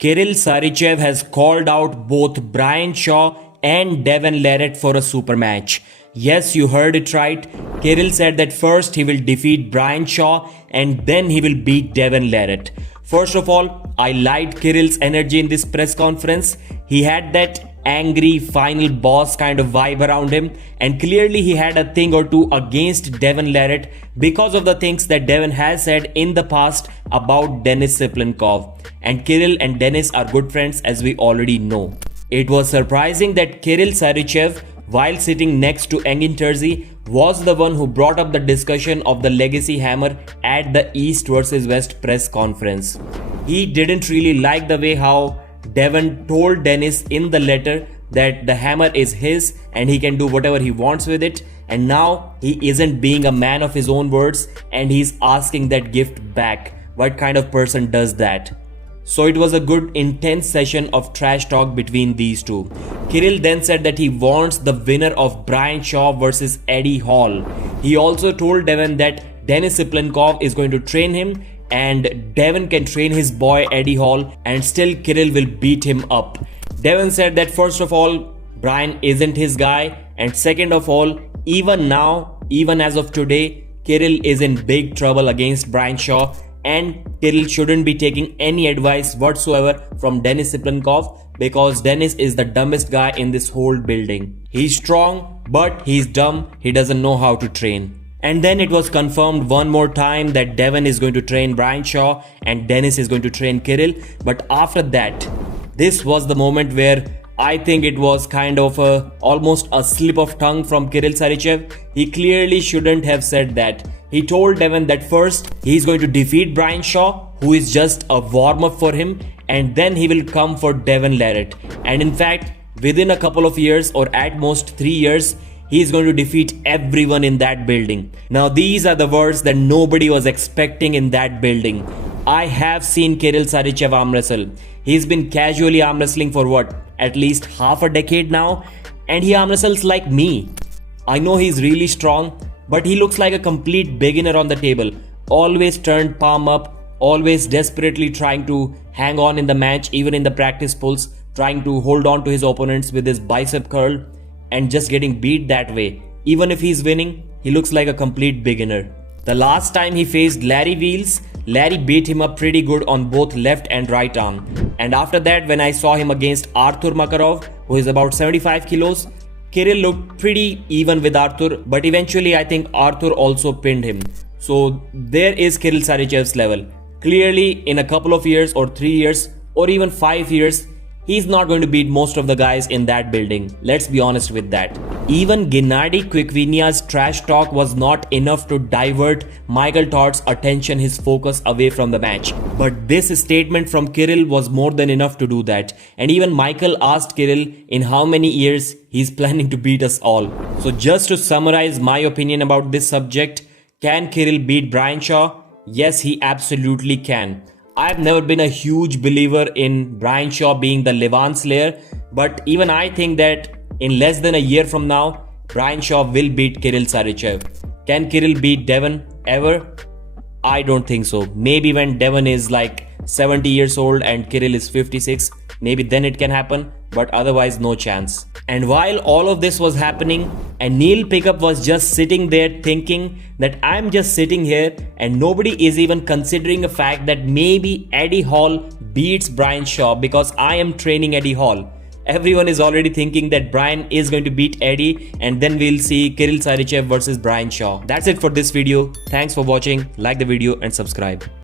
Kirill Sarychev has called out both Brian Shaw and Devon LARRATT for a super match. Yes, you heard it right. Kirill said that first he will defeat Brian Shaw and then he will beat Devon LARRATT. First of all, I liked Kirill's energy in this press conference. He had that angry final boss kind of vibe around him, and clearly he had a thing or two against Devon LARRATT because of the things that Devon has said in the past about Denis Siplenkov. And Kirill and Denis are good friends, as we already know. It was surprising that Kirill Sarychev, while sitting next to Engin Terzi, was the one who brought up the discussion of the legacy hammer at the East versus West press conference. He didn't really like the way how Devon told Denis in the letter that the hammer is his and he can do whatever he wants with it, and now he isn't being a man of his own words and he's asking that gift back. What kind of person does that? So it was a good intense session of trash talk between these two. Kirill then said that he wants the winner of Brian Shaw versus Eddie Hall. He also told Devon that Denis Siplenkov is going to train him and Devon can train his boy Eddie Hall and still Kirill will beat him up. Devon said that first of all, Brian isn't his guy, and second of all, even now, even as of today, Kirill is in big trouble against Brian Shaw, and Kirill shouldn't be taking any advice whatsoever from Denis Siplenkov because Denis is the dumbest guy in this whole building. He's strong, but he's dumb. He doesn't know how to train. And then it was confirmed one more time that Devon is going to train Brian Shaw and Denis is going to train Kirill. But after that, this was the moment where I think it was kind of almost a slip of tongue from Kirill Sarychev. He clearly shouldn't have said that. He told Devon that first he's going to defeat Brian Shaw, who is just a warm-up for him, and then he will come for Devon LARRATT. And in fact, within a couple of years or at most 3 years, he is going to defeat everyone in that building. Now these are the words that nobody was expecting in that building. I have seen Kirill Sarychev arm wrestle. He's been casually arm wrestling for what? At least half a decade now, and he arm wrestles like me. I know he's really strong, but he looks like a complete beginner on the table. Always turned palm up, always desperately trying to hang on in the match, even in the practice pulls, trying to hold on to his opponents with his bicep curl and just getting beat that way. Even if he's winning, he looks like a complete beginner. The last time he faced Larry Wheels, Larry beat him up pretty good on both left and right arm. And after that, when I saw him against Artur Makarov, who is about 75 kilos, Kirill looked pretty even with Artur, but eventually I think Artur also pinned him. So there is Kirill Sarychev's level. Clearly in a couple of years or 3 years or even 5 years, he's not going to beat most of the guys in that building. Let's be honest with that. Even Gennady Kwikvinia's trash talk was not enough to divert Michael Todd's attention, his focus away from the match. But this statement from Kirill was more than enough to do that. And even Michael asked Kirill in how many years he's planning to beat us all. So just to summarize my opinion about this subject, can Kirill beat Brian Shaw? Yes, he absolutely can. I've never been a huge believer in Brian Shaw being the Levan Slayer, but even I think that in less than a year from now, Brian Shaw will beat Kirill Sarychev. Can Kirill beat Devon ever? I don't think so. Maybe when Devon is like 70 years old and Kirill is 56, maybe then it can happen, but otherwise no chance. And while all of this was happening, and Neil Pickup was just sitting there thinking that I'm just sitting here and nobody is even considering the fact that maybe Eddie Hall beats Brian Shaw because I am training Eddie Hall. Everyone is already thinking that Brian is going to beat Eddie and then we'll see Kirill Sarychev versus Brian Shaw. That's it for this video. Thanks for watching. Like the video and subscribe.